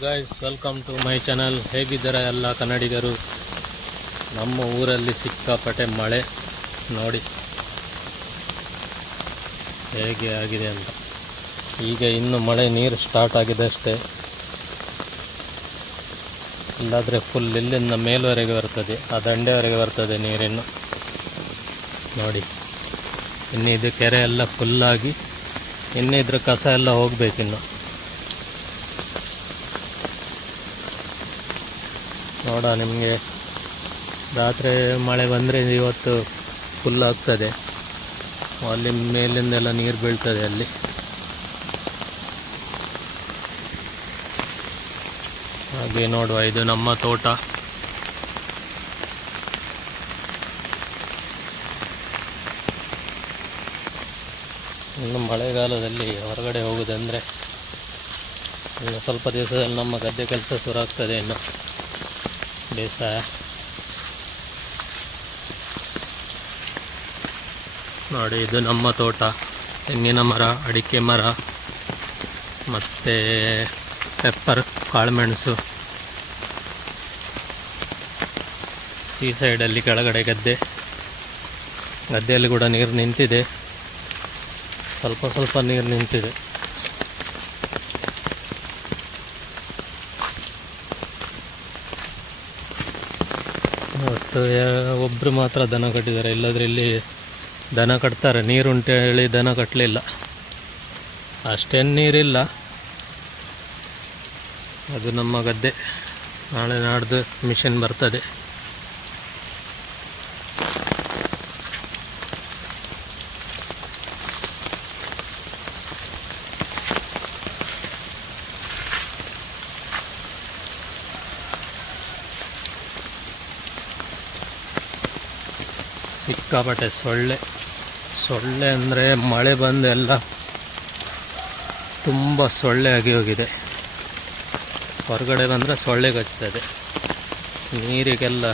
Guys welcome to my channel ಹೇಗಿದ್ದಾರೆ ಎಲ್ಲ ಕನ್ನಡಿಗರು? ನಮ್ಮ ಊರಲ್ಲಿ ಸಿಕ್ಕಾಪಟ್ಟೆ ಮಳೆ. ನೋಡಿ. ಹೇಗೆ ಆಗಿದೆ ಅಂತ. ಈಗ ಇನ್ನು ಮಳೆ ನೀರು ಸ್ಟಾರ್ಟ್ ಆಗಿದೆ ಅಷ್ಟೇ. ಇಲ್ಲಾದರೆ ಫುಲ್ ಇಲ್ಲಿಂದ ಮೇಲ್ವರೆಗೆ ಬರ್ತದೆ. ಆ ದಂಡೆವರೆಗೆ ಬರ್ತದೆ ನೀರಿನ್ನು. ನೋಡಿ. ಇನ್ನು ಇದು ಕೆರೆ ಎಲ್ಲ ಫುಲ್ಲಾಗಿ ಇನ್ನು ಇದ್ರ ಕಸ ಎಲ್ಲ ಹೋಗ್ಬೇಕಿನ್ನು. ನೋಡ, ನಿಮಗೆ ರಾತ್ರಿ ಮಳೆ ಬಂದರೆ ಇವತ್ತು ಫುಲ್ ಆಗ್ತದೆ. ಅಲ್ಲಿ ಮೇಲಿಂದೆಲ್ಲ ನೀರು ಬೀಳ್ತದೆ ಅಲ್ಲಿ. ಹಾಗೆ ನೋಡುವ, ಇದು ನಮ್ಮ ತೋಟ. ಇನ್ನು ಮಳೆಗಾಲದಲ್ಲಿ ಹೊರಗಡೆ ಹೋಗೋದಂದರೆ, ಇನ್ನು ಸ್ವಲ್ಪ ದಿವಸದಲ್ಲಿ ನಮ್ಮ ಗದ್ದೆ ಕೆಲಸ ಶುರು ಆಗ್ತದೆ ಇನ್ನು. ಬೇಸಾಯ ನೋಡಿ, ಇದು ನಮ್ಮ ತೋಟ. ತೆಂಗಿನ ಮರ, ಅಡಿಕೆ ಮರ, ಮತ್ತು ಪೆಪ್ಪರ್, ಕಾಳುಮೆಣಸು. ಈ ಸೈಡಲ್ಲಿ ಕೆಳಗಡೆ ಗದ್ದೆ. ಗದ್ದೆಯಲ್ಲಿ ಕೂಡ ನೀರು ನಿಂತಿದೆ. ಸ್ವಲ್ಪ ಸ್ವಲ್ಪ ನೀರು ನಿಂತಿದೆ. ಮತ್ತು ಒಬ್ಬರು ಮಾತ್ರ ದನ ಕಟ್ಟಿದ್ದಾರೆ. ಇಲ್ಲದ್ರೆ ಇಲ್ಲಿ ದನ ಕಟ್ತಾರೆ. ನೀರುಂಟು ಹೇಳಿ ದನ ಕಟ್ಟಲಿಲ್ಲ ಅಷ್ಟೇನು ನೀರಿಲ್ಲ. ಅದು ನಮ್ಮ ಗದ್ದೆ. ನಾಳೆ ನಾಡ್ದು ಮಿಷನ್ ಬರ್ತದೆ. ಸಿಕ್ಕಾಪಟ್ಟೆ ಸೊಳ್ಳೆ. ಸೊಳ್ಳೆ ಅಂದರೆ ಮಳೆ ಬಂದೆಲ್ಲ ತುಂಬ ಸೊಳ್ಳೆ ಆಗಿ ಹೋಗಿದೆ ಹೊರಗಡೆ ಬಂದರೆ ಸೊಳ್ಳೆ ಕಚ್ತದೆ ನೀರಿಗೆಲ್ಲ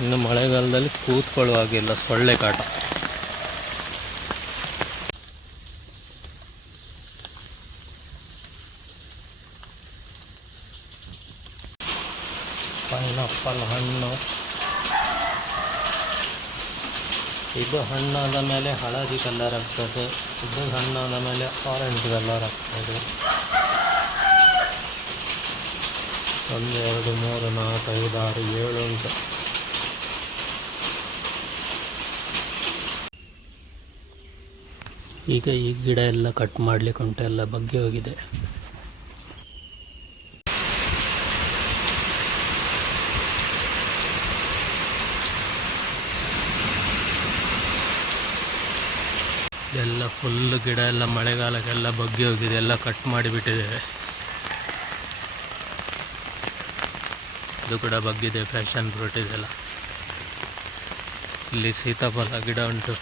ಇನ್ನು ಮಳೆಗಾಲದಲ್ಲಿ ಕೂತ್ಕೊಳ್ಳುವಾಗಿಲ್ಲ ಸೊಳ್ಳೆ ಕಾಟ. ಪೈನಾಪಲ್ ಹಣ್ಣು ಇದು ಹಣ್ಣಾದ ಮೇಲೆ ಹಳದಿ ಕಲರ್ ಆಗ್ತದೆ. ಇದು ಹಣ್ಣಾದ ಮೇಲೆ ಆರೆಂಜ್ ಕಲರ್ ಆಗ್ತದೆ. ಒಂದು, ಎರಡು, ಮೂರು, ನಾಲ್ಕು, ಐದು, ಆರು, ಏಳು ಉಂಟು. ಈಗ ಈ ಗಿಡ ಎಲ್ಲ ಕಟ್ ಮಾಡಲಿಕ್ಕೆ ಉಂಟು. ಎಲ್ಲ ಬಗ್ಗೆ ಹೋಗಿದೆ. ಎಲ್ಲ ಫುಲ್ ಗಿಡ ಎಲ್ಲ ಮಳೆಗಾಲಕ್ಕೆಲ್ಲ ಬಗ್ಗಿ ಹೋಗಿದೆ, ಎಲ್ಲ ಕಟ್ ಮಾಡಿಬಿಟ್ಟಿದ್ದೇವೆ. ಇದು ಕೂಡ ಬಗ್ಗಿದೆ ಫ್ಯಾಷನ್ ಫ್ರೂಟ್ ಇದೆಲ್ಲ. ಇಲ್ಲಿ ಸೀತಾಫಲ ಗಿಡ ಉಂಟು.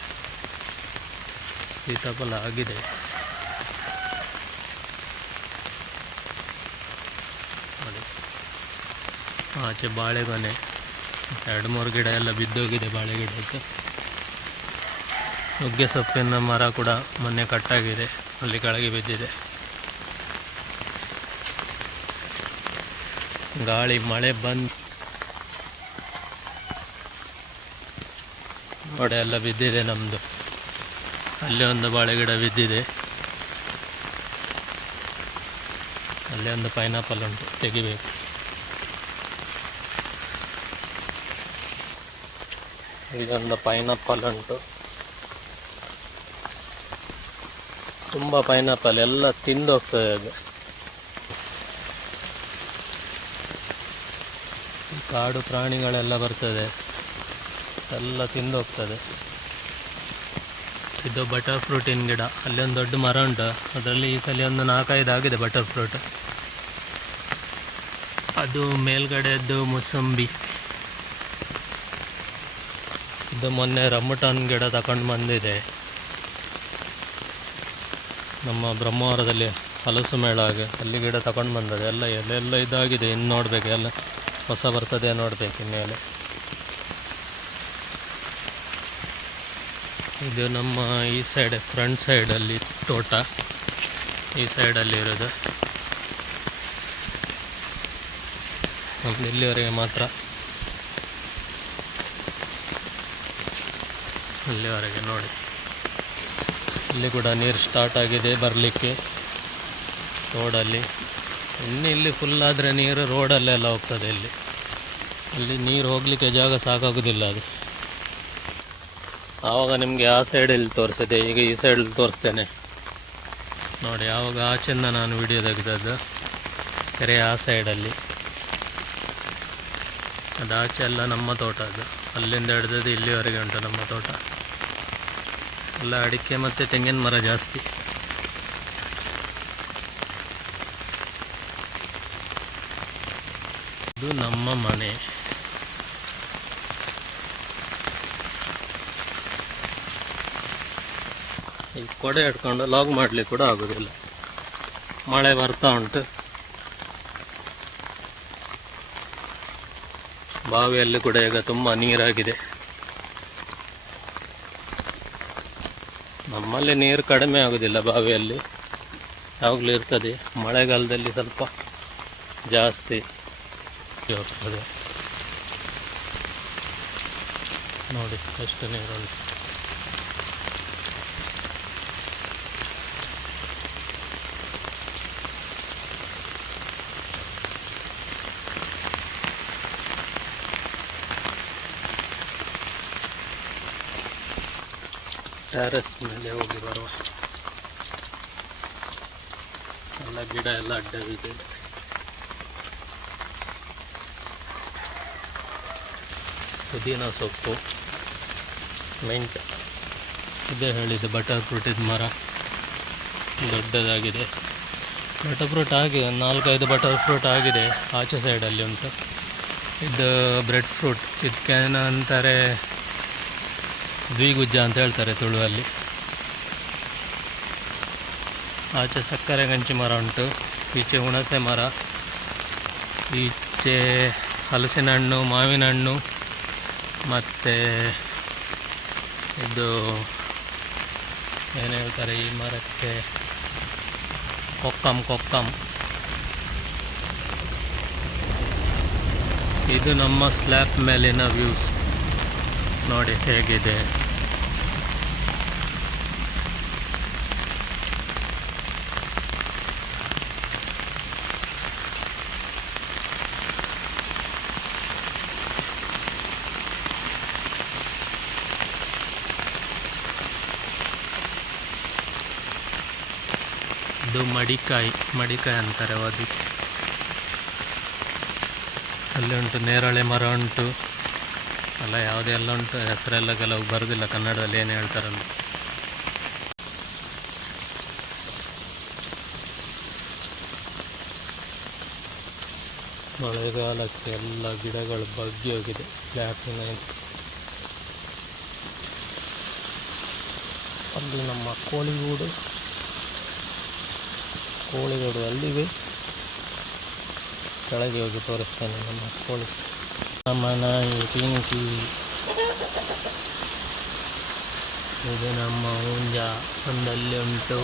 ಸೀತಾಫಲ ಆಗಿದೆ. ಆಚೆ ಬಾಳೆಗೊನೆ. ಎರಡು ಮೂರು ಗಿಡ ಎಲ್ಲ ಬಿದ್ದೋಗಿದೆ ಬಾಳೆ ಗಿಡಕ್ಕೆ ನುಗ್ಗೆ ಸೊಪ್ಪಿನ ಮರ ಕೂಡ ಮೊನ್ನೆ ಕಟ್ಟಾಗಿದೆ. ಅಲ್ಲಿ ಕೆಳಗೆ ಬಿದ್ದಿದೆ. ಗಾಳಿ, ಮಳೆ ಬಂದು ಗೋಡೆ ಎಲ್ಲ ಬಿದ್ದಿದೆ ನಮ್ಮದು ಅಲ್ಲಿ ಒಂದು ಬಾಳೆ ಗಿಡ ಬಿದ್ದಿದೆ. ಅಲ್ಲಿ ಒಂದು ಪೈನಾಪಲ್ ಉಂಟು, ತೆಗಿಬೇಕು. ಇದೊಂದು ಪೈನಾಪಲ್ ಉಂಟು. ತುಂಬ ಪೈನಾಪಲ್ ಎಲ್ಲ ತಿಂದು ಹೋಗ್ತದೆ ಅದು. ಕಾಡು ಪ್ರಾಣಿಗಳೆಲ್ಲ ಬರ್ತದೆ. ಎಲ್ಲ ತಿಂದು ಹೋಗ್ತದೆ ಇದು ಬಟರ್ ಫ್ರೂಟಿನ ಗಿಡ. ಅಲ್ಲಿ ಒಂದು ದೊಡ್ಡ ಮರ ಉಂಟು. ಅದರಲ್ಲಿ ಈ ಸಲ ಒಂದು ನಾಲ್ಕೈದು ಆಗಿದೆ ಬಟರ್ ಫ್ರೂಟ್ ಅದು ಮೇಲ್ಗಡೆದ್ದು ಮುಸಂಬಿ. ಇದು ಮೊನ್ನೆ ರಮಟನ್ ಗಿಡ ತಗೊಂಡು ಬಂದಿದೆ. ನಮ್ಮ ಬ್ರಹ್ಮಾವರದಲ್ಲಿ ಹಲಸು ಮೇಳ ಹಾಗೆ ಅಲ್ಲಿ ಗಿಡ ತಗೊಂಡು ಬಂದದೆ. ಎಲ್ಲ ಎಲ್ಲೆಲ್ಲ ಇದಾಗಿದೆ, ಇನ್ನು ನೋಡಬೇಕು. ಎಲ್ಲ ಹೊಸ ಬರ್ತದೆ ನೋಡಬೇಕು ಇನ್ಮೇಲೆ. ಇದು ನಮ್ಮ ಈ ಸೈಡ್ ಫ್ರಂಟ್ ಸೈಡಲ್ಲಿ ತೋಟ. ಈ ಸೈಡಲ್ಲಿ ಇರೋದು. ಇಲ್ಲಿವರೆಗೆ ಮಾತ್ರ. ಇಲ್ಲಿವರೆಗೆ ನೋಡಿ. ಇಲ್ಲಿ ಕೂಡ ನೀರು ಸ್ಟಾರ್ಟ್ ಆಗಿದೆ ಬರಲಿಕ್ಕೆ. ರೋಡಲ್ಲಿ ಇನ್ನು ಇಲ್ಲಿ ಫುಲ್ ಆದರೆ ನೀರು ರೋಡಲ್ಲೆಲ್ಲ ಹೋಗ್ತದೆ ಇಲ್ಲಿ. ಅಲ್ಲಿ ನೀರು ಹೋಗಲಿಕ್ಕೆ ಜಾಗ ಸಾಕಾಗೋದಿಲ್ಲ ಅದು. ಆವಾಗ ನಿಮಗೆ ಆ ಸೈಡಲ್ಲಿ ತೋರಿಸಿದೆ, ಈಗ ಈ ಸೈಡಲ್ಲಿ ತೋರಿಸ್ತೇನೆ. ನೋಡಿ, ಆವಾಗ ಆಚೆಯಿಂದ ನಾನು ವಿಡಿಯೋ ತೆಗೆದದ್ದು ಕೆರೆ ಆ ಸೈಡಲ್ಲಿ ಅದು ಆಚೆ ಎಲ್ಲ ನಮ್ಮ ತೋಟ ಅದು. ಅಲ್ಲಿಂದ ಹಿಡ್ದದ್ದು ಇಲ್ಲಿವರೆಗೆ ಉಂಟು ನಮ್ಮ ತೋಟ. ಎಲ್ಲ ಅಡಿಕೆ ಮತ್ತು ತೆಂಗಿನ ಮರ ಜಾಸ್ತಿ. ಇದು ನಮ್ಮ ಮನೆ. ಈ ಕೊಡೆ ಇಟ್ಕೊಂಡು ಲಾಗ್ ಮಾಡಲಿಕ್ಕೆ ಕೂಡ ಆಗೋದಿಲ್ಲ. ಮಳೆ ಬರ್ತಾ ಉಂಟು. ಬಾವಿಯಲ್ಲಿ ಕೂಡ ಈಗ ತುಂಬ ನೀರಾಗಿದೆ. ನಮ್ಮಲ್ಲಿ ನೀರು ಕಡಿಮೆ ಆಗೋದಿಲ್ಲ ಬಾವಿಯಲ್ಲಿ. ಯಾವಾಗಲೂ ಇರ್ತದೆ. ಮಳೆಗಾಲದಲ್ಲಿ ಸ್ವಲ್ಪ ಜಾಸ್ತಿ ಹೋಗ್ತದೆ ನೋಡಿ ಎಷ್ಟು ನೀರುಂಟು. ಟೆರೆಸ್ ಮೇಲೆ ಹೋಗಿ ಬರುವ ಎಲ್ಲ ಗಿಡ ಎಲ್ಲ ಅಡ್ಡವಿದೆ. ಪುದೀನ ಸೊಪ್ಪು, ಮೆಂಟ್, ಇದೇ ಹೇಳಿದೆ ಬಟರ್ ಫ್ರೂಟಿದ ಮರ. ದೊಡ್ಡದಾಗಿದೆ. ಬಟರ್ ಫ್ರೂಟ್ ಆಗಿದೆ ನಾಲ್ಕೈದು ಬಟರ್ ಫ್ರೂಟ್ ಆಗಿದೆ ಆಚೆ ಸೈಡಲ್ಲಿ ಉಂಟು. ಇದು ಬ್ರೆಡ್ ಫ್ರೂಟ್. ಇದಕ್ಕೆ ಅಂತಾರೆ ದ್ವಿಗುಜ್ಜ ಅಂತ ಹೇಳ್ತಾರೆ ತುಳುವಲ್ಲಿ. ಆಚೆ ಸಕ್ಕರೆ ಗಂಚಿ ಮರ ಉಂಟು, ಈಚೆ ಹುಣಸೆ ಮರ, ಈಚೆ ಹಲಸಿನ ಹಣ್ಣು ಮಾವಿನ ಹಣ್ಣು ಮತ್ತು ಇದು ಏನು ಹೇಳ್ತಾರೆ ಈ ಮರಕ್ಕೆ? ಕೊಕ್ಕಂ ಕೊಕ್ಕಂ. ಇದು ನಮ್ಮ ಸ್ಲ್ಯಾಬ್ ಮೇಲಿನ ವ್ಯೂಸ್. ನೋಡಿ ಹೇಗಿದೆ. ಇದು ಮಡಿಕಾಯಿ ಮಡಿಕಾಯಿ ಅಂತಾರೆ ಅದಕ್ಕೆ ಅಲ್ಲಿ ಉಂಟು, ನೇರಳೆ ಮರ ಉಂಟು. ಎಲ್ಲ ಯಾವುದೆಲ್ಲ ಉಂಟು, ಹೆಸರೆಲ್ಲ ಕೆಲವು ಬರೋದಿಲ್ಲ, ಕನ್ನಡದಲ್ಲಿ ಏನು ಹೇಳ್ತಾರಲ್ಲ ಮಳೆಗಾಲಕ್ಕೆ ಎಲ್ಲ ಗಿಡಗಳು ಬಗ್ಗಿ ಹೋಗಿದೆ ಸ್ಲ್ಯಾಪಿನ ಅಲ್ಲಿ ನಮ್ಮ ಕೋಳಿಗೂಡು ಕೋಳಿಗೂಡು ಅಲ್ಲಿವೆ. ಕೆಳಗೆ ಹೋಗಿ ತೋರಿಸ್ತೇನೆ ನಮ್ಮ ಕೋಳಿ. ನಮ್ಮ ನಾಯಿ ಪಿಂಕಿ. ಇದು ನಮ್ಮ ಹುಂಜ. ಒಂದಲ್ಲಿ ಉಂಟು.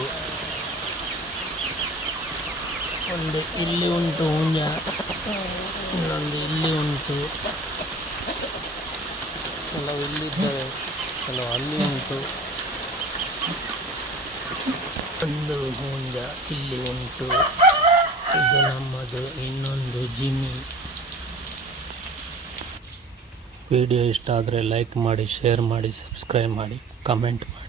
ಒಂದು ಇಲ್ಲಿ ಉಂಟು ಹುಂಜ. ಇನ್ನೊಂದು ಇಲ್ಲಿ ಉಂಟು. ಕೆಲವು ಇಲ್ಲಿದ್ದಾರೆ, ಕೆಲವು ಅಲ್ಲಿ ಉಂಟು. ಒಂದು ಗೂಂಜ ಇಲ್ಲಿ ಉಂಟು. ಇದು ನಮ್ಮದು, ಇನ್ನೊಂದು ಜಿಮ್ಮಿ. ವಿಡಿಯೋ ಇಷ್ಟ ಆದರೆ ಲೈಕ್ ಮಾಡಿ, ಶೇರ್ ಮಾಡಿ, ಸಬ್ಸ್ಕ್ರೈಬ್ ಮಾಡಿ, ಕಮೆಂಟ್ ಮಾಡಿ.